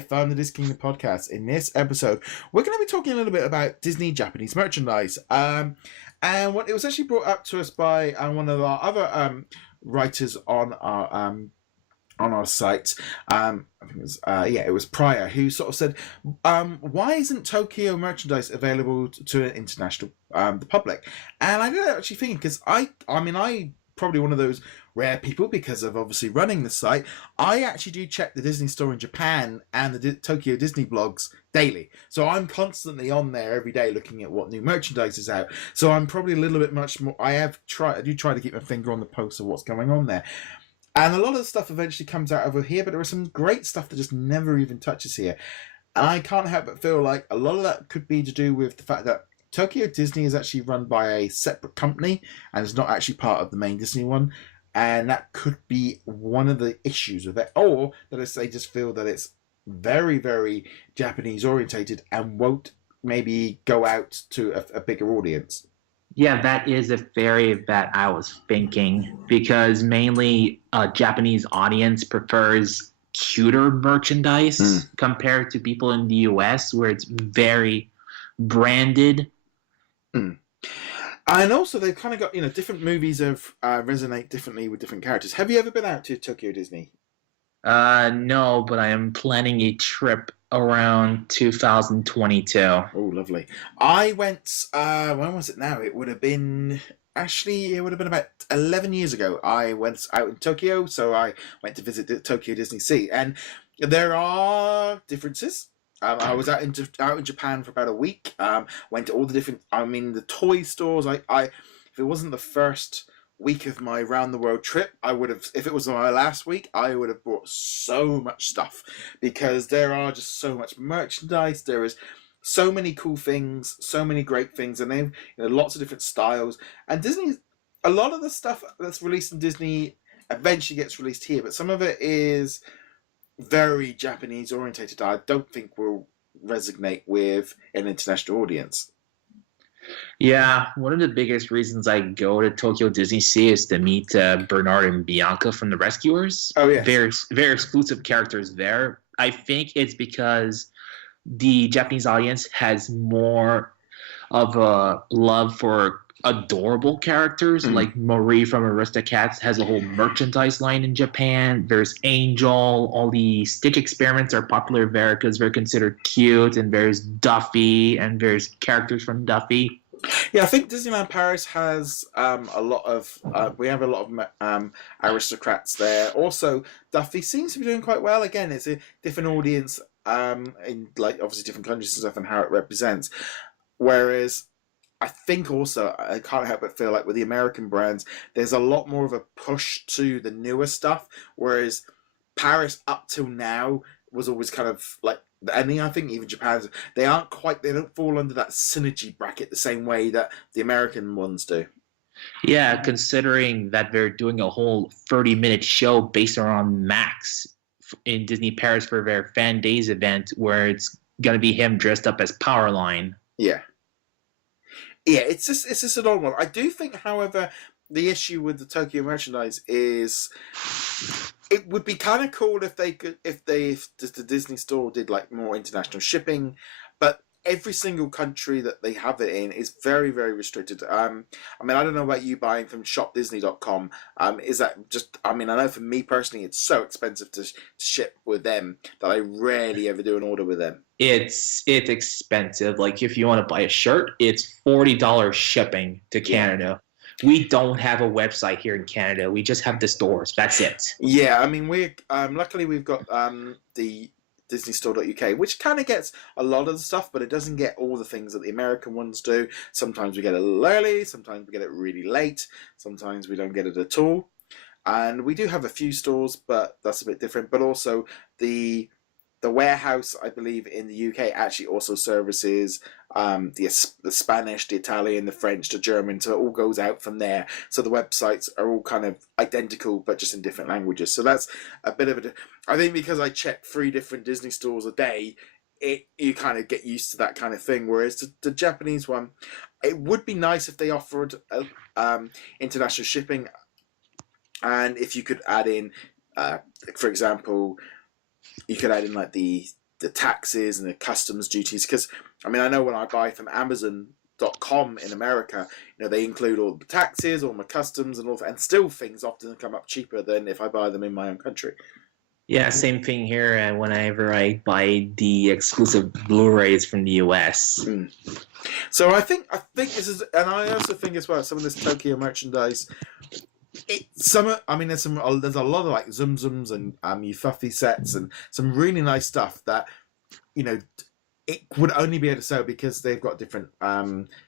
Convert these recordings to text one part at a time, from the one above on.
From the DisKingdom podcast. In this episode, we're going to be talking a little bit about Disney Japanese merchandise. And what it was actually brought up to us by one of our other writers on our site. I think it was Pryor who sort of said, "Why isn't Tokyo merchandise available to an international the public?" And I did actually think because I probably one of those rare people because of obviously running the site. I actually do check the Disney store in Japan and the Tokyo Disney blogs daily. So I'm constantly on there every day looking at what new merchandise is out. So I'm probably a little bit much more. I do try to keep my finger on the pulse of what's going on there. And a lot of the stuff eventually comes out over here, but there is some great stuff that just never even touches here. And I can't help but feel like a lot of that could be to do with the fact that Tokyo Disney is actually run by a separate company and is not actually part of the main Disney one. And that could be one of the issues with it. Or that they just feel that it's very, very Japanese orientated and won't maybe go out to a bigger audience. Yeah, that is a theory that I was thinking because mainly a Japanese audience prefers cuter merchandise compared to people in the US where it's very branded. And also, they've kind of got, different movies resonate differently with different characters. Have you ever been out to Tokyo Disney? No, but I am planning a trip around 2022. Oh, lovely. I went, when was it now? It would have been about 11 years ago. I went out in Tokyo, so I went to visit the Tokyo Disney Sea. And there are differences. I was out in Japan for about a week. Went to all the different, the toy stores. If it wasn't the first week of my round the world trip, I would have, if it was my last week, I would have bought so much stuff because there are just so much merchandise. There is so many cool things, so many great things, and they've lots of different styles. And Disney, a lot of the stuff that's released in Disney eventually gets released here, but some of it is very Japanese orientated. I don't think will resonate with an international audience. Yeah, one of the biggest reasons I go to Tokyo Disney Sea is to meet Bernard and Bianca from the Rescuers. Oh, yes. Very, very exclusive characters there. I think it's because the Japanese audience has more of a love for adorable characters. Like Marie from Aristocats has a whole merchandise line in Japan. There's Angel. All the Stitch experiments are popular there because they're considered cute. And there's Duffy, and there's characters from Duffy. Yeah, I think Disneyland Paris has a lot of. We have a lot of aristocrats there. Also, Duffy seems to be doing quite well. Again, it's a different audience in obviously different countries and stuff, and how it represents. Whereas I think also, I can't help but feel like with the American brands, there's a lot more of a push to the newer stuff, whereas Paris up till now was always kind of like, I think even Japan, they don't fall under that synergy bracket the same way that the American ones do. Yeah, considering that they're doing a whole 30-minute show based around Max in Disney Paris for their Fan Days event, where it's going to be him dressed up as Powerline. Yeah. Yeah, it's just an odd one. I do think, however, the issue with the Tokyo merchandise is it would be kind of cool if the Disney store did like more international shipping, but every single country that they have it in is very, very restricted. I don't know about you buying from shopdisney.com. Is that just, I know for me personally, it's so expensive to ship with them that I rarely ever do an order with them. It's expensive. Like if you want to buy a shirt, it's $40 shipping to Canada. Yeah. We don't have a website here in Canada. We just have the stores. That's it. Yeah, we luckily we've got the DisneyStore.uk, which kind of gets a lot of the stuff, but it doesn't get all the things that the American ones do. Sometimes we get it a little early, sometimes we get it really late, sometimes we don't get it at all. And we do have a few stores, but that's a bit different. But also the warehouse, I believe, in the UK actually also services the Spanish, the Italian, the French, the German, so it all goes out from there. So the websites are all kind of identical, but just in different languages. So that's a bit of a... I think because I check 3 different Disney stores a day, you kind of get used to that kind of thing. Whereas the Japanese one, it would be nice if they offered international shipping, and if you could add in, for example... You could add in like the the taxes and the customs duties. Because I mean, I know when I buy from Amazon.com in America, they include all the taxes, all my customs, and all that, and still things often come up cheaper than if I buy them in my own country. Yeah, same thing here. Whenever I buy the exclusive Blu-rays from the US. So I think this is, and I also think as well, some of this Tokyo merchandise. There's a lot of like Zum Zums and Yufuffy sets and some really nice stuff that it would only be able to sell because they've got different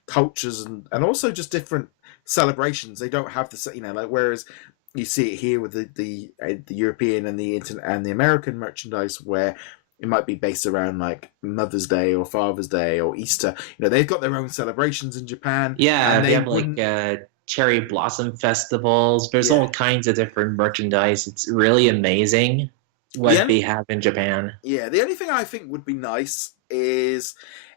cultures and also just different celebrations. They don't have the whereas you see it here with the European and the American merchandise where it might be based around like Mother's Day or Father's Day or Easter. They've got their own celebrations in Japan. Yeah, they have like cherry blossom festivals. There's all kinds of different merchandise. It's really amazing what they have in Japan. Yeah, the only thing I think would be nice is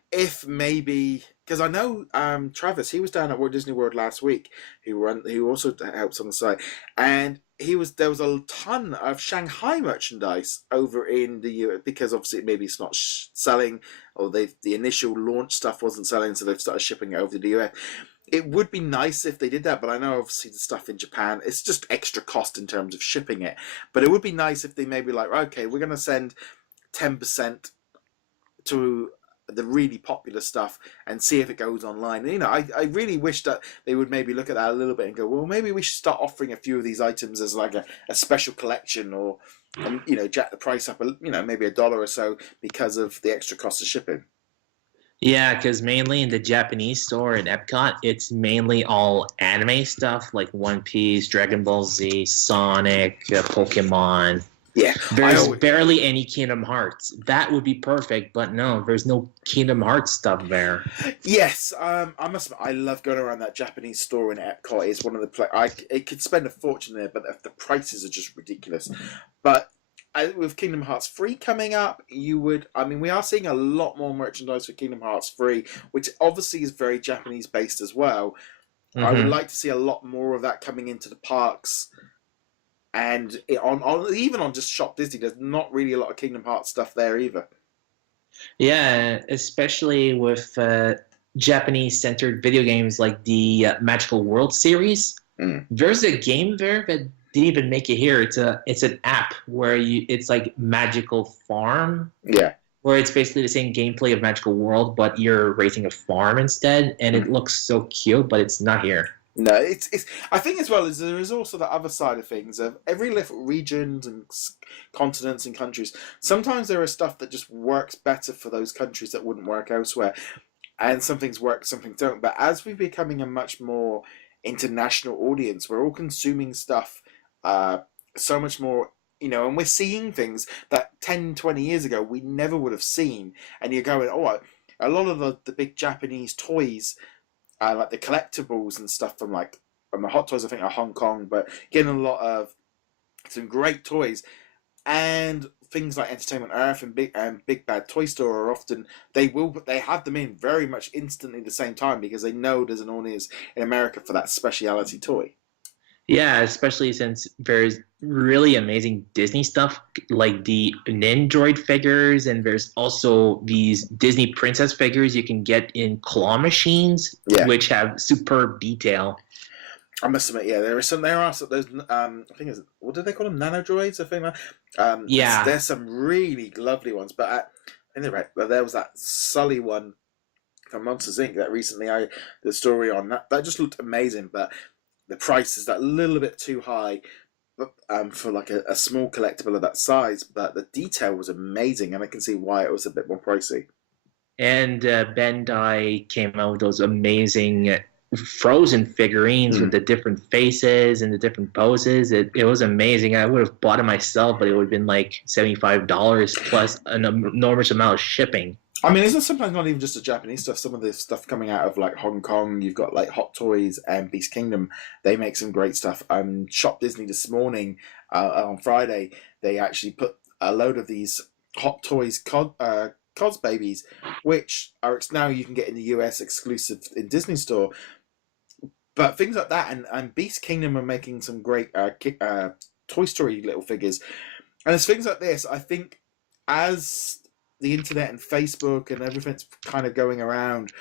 if maybe, because I know Travis, he was down at Walt Disney World last week, who also helps on the site, and there was a ton of Shanghai merchandise over in the US, because obviously maybe it's not selling, or the initial launch stuff wasn't selling, so they've started shipping it over to the US. It would be nice if they did that, but I know obviously the stuff in Japan, it's just extra cost in terms of shipping it. But it would be nice if they maybe like, okay, we're going to send 10% to the really popular stuff and see if it goes online. And, I really wish that they would maybe look at that a little bit and go, well, maybe we should start offering a few of these items as like a special collection, or jack the price up, maybe $1 or so because of the extra cost of shipping. Yeah, because mainly in the Japanese store in Epcot, it's mainly all anime stuff like One Piece, Dragon Ball Z, Sonic, Pokemon. Yeah, there's barely any Kingdom Hearts. That would be perfect, but no, there's no Kingdom Hearts stuff there. Yes, I love going around that Japanese store in Epcot. It's one of the it could spend a fortune there, but the prices are just ridiculous. But with Kingdom Hearts 3 coming up, we are seeing a lot more merchandise for Kingdom Hearts 3, which obviously is very Japanese based as well. Mm-hmm. I would like to see a lot more of that coming into the parks. And even on just Shop Disney, there's not really a lot of Kingdom Hearts stuff there either. Yeah, especially with Japanese-centered video games like the Magical World series. There's a game there that didn't even make it here. It's an app where it's like Magical Farm. Yeah. Where it's basically the same gameplay of Magical World, but you're raising a farm instead, and it looks so cute, but it's not here. No, it's. I think as well as there is also the other side of things of every little regions and continents and countries. Sometimes there is stuff that just works better for those countries that wouldn't work elsewhere, and some things work, some things don't. But as we're becoming a much more international audience, we're all consuming stuff so much more, and we're seeing things that 10, 20 years ago we never would have seen. And you're going, a lot of the big Japanese toys, like the collectibles and stuff from the Hot Toys, I think, are Hong Kong, but getting a lot of some great toys, and things like Entertainment Earth and Big Bad Toy Store are often they have them in very much instantly at the same time because they know there's an audience in America for that speciality toy. Yeah, especially since there's really amazing Disney stuff like the Nindroid figures, and there's also these Disney princess figures you can get in claw machines, which have superb detail. I must admit, there are some those I think what do they call them, nanodroids? I think there's some really lovely ones, but there was that Sully one from Monsters Inc. that recently the story on that just looked amazing, but the price is that little bit too high for like a small collectible of that size, but the detail was amazing, and I can see why it was a bit more pricey. And Bandai came out with those amazing Frozen figurines with the different faces and the different poses. It was amazing. I would have bought it myself, but it would have been like $75 plus an enormous amount of shipping. I mean, it's sometimes not even just the Japanese stuff. Some of the stuff coming out of like Hong Kong, you've got like Hot Toys and DisKingdom. They make some great stuff. Shop Disney this morning on Friday, they actually put a load of these Hot Toys Cos babies, which are now you can get in the US exclusive in Disney Store. But things like that, and DisKingdom are making some great Toy Story little figures. And there's things like this, I think, as the internet and Facebook and everything's kind of going around,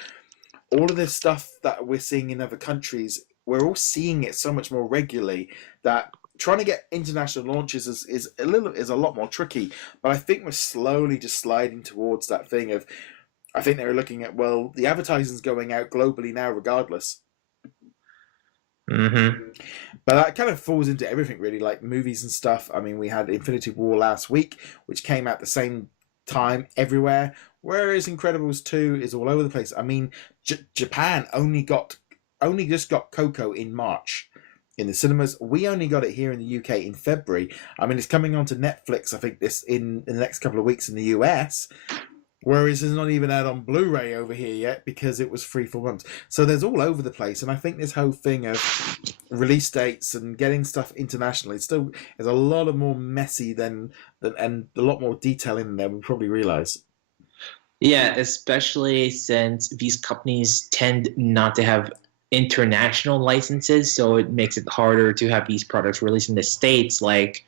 all of this stuff that we're seeing in other countries, we're all seeing it so much more regularly that trying to get international launches is a lot more tricky. But I think we're slowly just sliding towards that thing of, I think they're looking at, well, the advertising's going out globally now regardless. Mm-hmm. But that kind of falls into everything really, like movies and stuff. I mean, we had Infinity War last week, which came out the same time everywhere, whereas Incredibles 2 is all over the place. I mean, Japan only just got Coco in March in the cinemas. We only got it here in the UK in February. I mean, it's coming onto Netflix, I think, this in the next couple of weeks in the US. Whereas it's not even out on Blu-ray over here yet because it was 3-4 months. So there's all over the place. And I think this whole thing of release dates and getting stuff internationally still is a lot more messy than and a lot more detail in there we probably realize. Yeah, especially since these companies tend not to have international licenses, so it makes it harder to have these products released in the States. Like,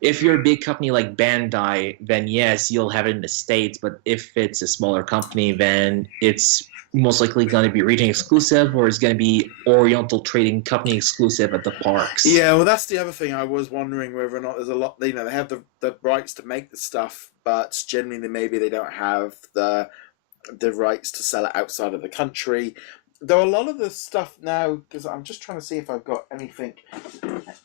if you're a big company like Bandai, then yes, you'll have it in the States. But if it's a smaller company, then it's most likely going to be region exclusive, or it's going to be Oriental Trading Company exclusive at the parks. Yeah, well, that's the other thing. I was wondering whether or not there's a lot. They have the rights to make the stuff, but generally maybe they don't have the rights to sell it outside of the country. Though a lot of the stuff now, because I'm just trying to see if I've got anything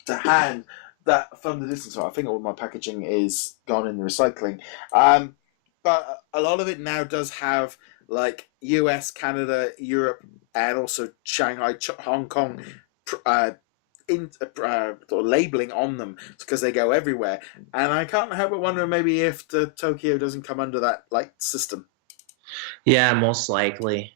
to hand that from the distance. I think all my packaging is gone in the recycling. But a lot of it now does have like US, Canada, Europe, and also Shanghai, Hong Kong, labeling on them because they go everywhere. And I can't help but wonder maybe if the Tokyo doesn't come under that like system. Yeah, most likely.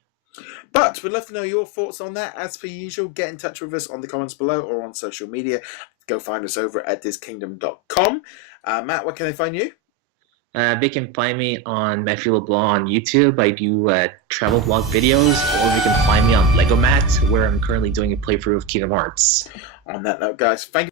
But we'd love to know your thoughts on that. As per usual, get in touch with us on the comments below or on social media. Go find us over at DisKingdom.com. Matt, where can they find you? They can find me on Matthew LeBlanc on YouTube. I do travel vlog videos, or you can find me on Lego Mat, where I'm currently doing a playthrough of Kingdom Hearts. On that note, guys, thank you.